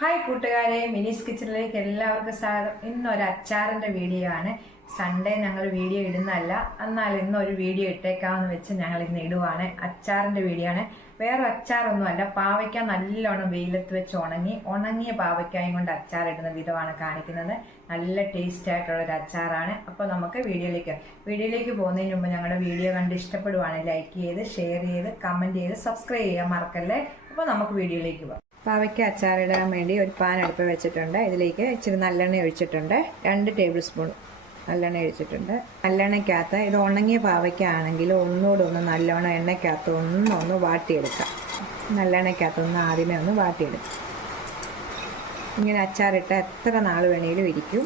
Hi കൂട്ടുകാരെ. മിനിസ് കിച്ചണിലേക്ക് എല്ലാവർക്കും സ്വാഗതം. ഇന്നൊരു അച്ചാറിന്റെ വീഡിയോ ആണ്. സൺഡേ ഞങ്ങൾ വീഡിയോ ഇടുന്നതല്ല. എന്നാൽ ഇന്നൊരു വീഡിയോ ഇട്ടേക്കാമെന്ന് വെച്ച് ഞങ്ങൾ ഇന്ന് ഇടുവാണ്. അച്ചാറിന്റെ വീഡിയോ ആണ്. വേറെ അച്ചാറൊന്നുമല്ല പാവയ്ക്ക നല്ലോണം വെയിലത്ത് വെച്ച് ഉണങ്ങി ഉണങ്ങിയ പാവയ്ക്കായും കൊണ്ട് അച്ചാർ ഇടുന്ന വിധമാണ് കാണിക്കുന്നത്. നല്ല ടേസ്റ്റ് ആയിട്ടുള്ള ഒരു അച്ചാറാണ്. അപ്പോൾ നമുക്ക് വീഡിയോയിലേക്ക് വീഡിയോയിലേക്ക് പോകുന്നതിന് മുമ്പ് ഞങ്ങളുടെ വീഡിയോ കണ്ട് ഇഷ്ടപ്പെടുവാണ് ലൈക്ക് ചെയ്ത് ഷെയർ ചെയ്ത് കമന്റ് ചെയ്ത് സബ്സ്ക്രൈബ് ചെയ്യാൻ മറക്കല്ലേ? അപ്പോൾ നമുക്ക് വീഡിയോയിലേക്ക് പോകാം പാവയ്ക്ക അച്ചാറിടാൻ വേണ്ടി ഒരു പാൻ അടുപ്പ് വെച്ചിട്ടുണ്ട്. ഇതിലേക്ക് ഇച്ചിരി നല്ലെണ്ണ ഒഴിച്ചിട്ടുണ്ട്. രണ്ട് ടേബിൾ സ്പൂൺ നല്ലെണ്ണ ഒഴിച്ചിട്ടുണ്ട്. നല്ലെണ്ണയ്ക്കകത്ത് ഇത് ഉണങ്ങിയ പാവയ്ക്ക ആണെങ്കിൽ ഒന്നുകൂടെ ഒന്ന് നല്ലോണം എണ്ണയ്ക്കകത്ത് ഒന്ന് ഒന്ന് വാട്ടിയെടുക്കാം. നല്ലെണ്ണയ്ക്കകത്ത് ഒന്ന് ആദ്യമേ ഒന്ന് വാട്ടിയെടുക്കാം. ഇങ്ങനെ അച്ചാറിട്ട് എത്ര നാൾ വേണേലും ഇരിക്കും.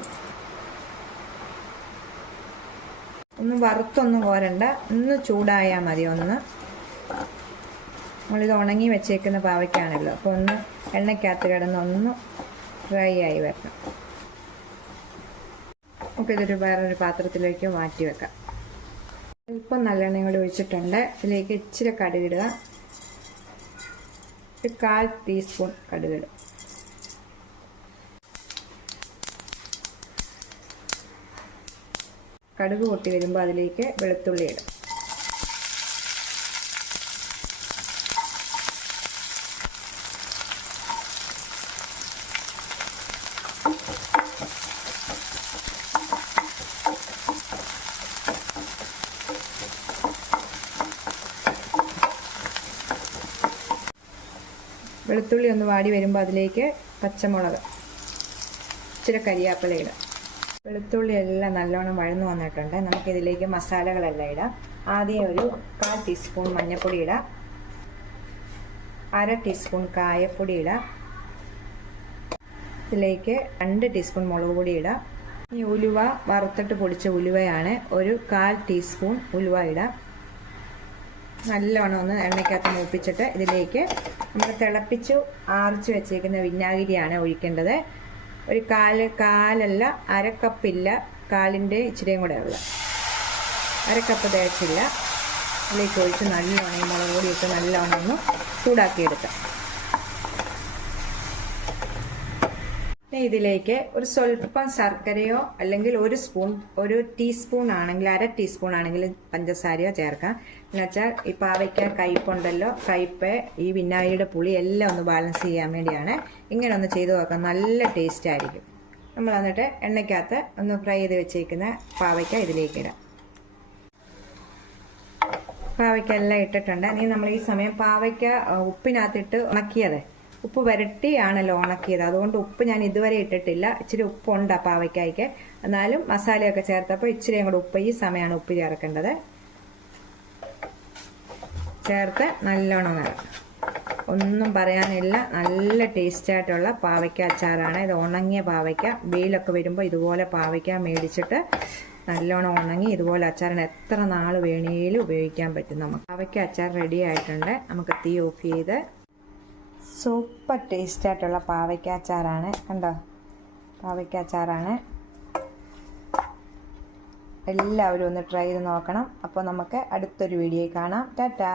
ഒന്ന് വറുത്തൊന്നും കോരണ്ട. ഒന്ന് ചൂടായാൽ മതി ഒന്ന്. നമ്മളിത് ഉണങ്ങി വെച്ചേക്കുന്ന പാവയ്ക്കാണല്ലോ. അപ്പോൾ ഒന്ന് എണ്ണയ്ക്കകത്ത് കിടന്ന് ഒന്ന് ഫ്രൈ ആയി വരണം. നമുക്ക് ഇതൊരു വേറൊരു പാത്രത്തിലേക്ക് മാറ്റി വെക്കാം. ഇപ്പം നല്ലെണ്ണയും കൂടി ഒഴിച്ചിട്ടുണ്ട്. ഇതിലേക്ക് ഇച്ചിരി കടുകിടുക ഒരു കാൽ ടീസ്പൂൺ കടുകിടും കടുക് പൊട്ടി വരുമ്പോൾ അതിലേക്ക് വെളുത്തുള്ളി ഇടും വെളുത്തുള്ളി ഒന്ന് വാടി വരുമ്പോൾ അതിലേക്ക് പച്ചമുളക് ഇച്ചിരി കരിയാപ്പില ഇടാം. വെളുത്തുള്ളി എല്ലാം നല്ലോണം വഴന്നു വന്നിട്ടുണ്ട്. നമുക്കിതിലേക്ക് മസാലകളെല്ലാം ഇടാം. ആദ്യം ഒരു കാൽ ടീസ്പൂൺ മഞ്ഞൾപ്പൊടി ഇടാം. അര ടീസ്പൂൺ കായപ്പൊടി ഇടാം. ഇതിലേക്ക് രണ്ട് ടീസ്പൂൺ മുളക് പൊടി ഇടാം. ഈ ഉലുവ വറുത്തിട്ട് പൊടിച്ച ഉലുവയാണ് ഒരു കാൽ ടീസ്പൂൺ ഉലുവ ഇടാം. നല്ലോണം ഒന്ന് എണ്ണയ്ക്കകത്ത് മൂപ്പിച്ചിട്ട് ഇതിലേക്ക് നമ്മൾ തിളപ്പിച്ചു ആർച്ച് വെച്ചേക്കുന്ന വിനാഗിരിയാണ് ഒഴിക്കേണ്ടത്. ഒരു കാൽ കാലല്ല അരക്കപ്പില്ല കാലിന്റെ ഇച്ചിരിയും കൂടെ ഉള്ള. അരക്കപ്പ് തേച്ചില്ല അതിലേക്ക് ഒഴിച്ച് നല്ലോണം ഈ മുളക് പൊടിയിട്ട് നല്ലോണം ഒന്ന് ചൂടാക്കിയെടുക്കാം. ഇതിലേക്ക് ഒരു സ്വല്പം ശർക്കരയോ അല്ലെങ്കിൽ ഒരു സ്പൂൺ ഒരു ടീസ്പൂൺ ആണെങ്കിൽ അര ടീസ്പൂൺ ആണെങ്കിൽ പഞ്ചസാരയോ ചേർക്കാം. എന്നുവെച്ചാൽ ഈ പാവയ്ക്ക കയ്പുണ്ടല്ലോ കയ്പ് ഈ വിനാഗിരിയുടെ പുളി എല്ലാം ഒന്ന് ബാലൻസ് ചെയ്യാൻ വേണ്ടിയാണ്. ഇങ്ങനെ ഒന്ന് ചെയ്ത് നോക്കാം നല്ല ടേസ്റ്റ് ആയിരിക്കും. നമ്മൾ എന്നിട്ട് എണ്ണയ്ക്കകത്ത് ഒന്ന് ഫ്രൈ ചെയ്ത് വെച്ചേക്കുന്ന പാവയ്ക്ക ഇതിലേക്ക് ഇടാം. പാവയ്ക്ക എല്ലാം ഇട്ടിട്ടുണ്ട്. ഇനി നമ്മൾ ഈ സമയം പാവയ്ക്ക ഉപ്പിനകത്തിട്ട് ഉണക്കിയത്. ഉപ്പ് വരട്ടിയാണല്ലോ ഉണക്കിയത് അതുകൊണ്ട് ഉപ്പ് ഞാൻ ഇതുവരെ ഇട്ടിട്ടില്ല. ഇച്ചിരി ഉപ്പുണ്ട് ആ പാവയ്ക്കായ്ക്ക്. എന്നാലും മസാലയൊക്കെ ചേർത്തപ്പോൾ ഇച്ചിരി കൂടെ ഉപ്പ് ഈ സമയമാണ് ഉപ്പ് ചേർക്കേണ്ടത്. ചേർത്ത് നല്ലോണം നിറം ഒന്നും പറയാനില്ല. നല്ല ടേസ്റ്റായിട്ടുള്ള പാവയ്ക്ക അച്ചാറാണ്. ഇത് ഉണങ്ങിയ പാവയ്ക്ക. വെയിലൊക്കെ വരുമ്പോൾ ഇതുപോലെ പാവയ്ക്ക മേടിച്ചിട്ട് നല്ലോണം ഉണങ്ങി ഇതുപോലെ അച്ചാറിന് എത്ര നാൾ വേണേലും ഉപയോഗിക്കാൻ പറ്റും നമുക്ക്. പാവയ്ക്ക അച്ചാർ റെഡി ആയിട്ടുണ്ട്. നമുക്ക് തീ ഓഫ് ചെയ്ത് സൂപ്പർ ടേസ്റ്റ് ആയിട്ടുള്ള പാവയ്ക്ക അച്ചാറാണ്. കണ്ടോ? പാവയ്ക്ക അച്ചാറാണ്. എല്ലാവരും ഒന്ന് ട്രൈ ചെയ്ത് നോക്കണം. അപ്പോൾ നമുക്ക് അടുത്തൊരു വീഡിയോയിൽ കാണാം. ടാറ്റാ!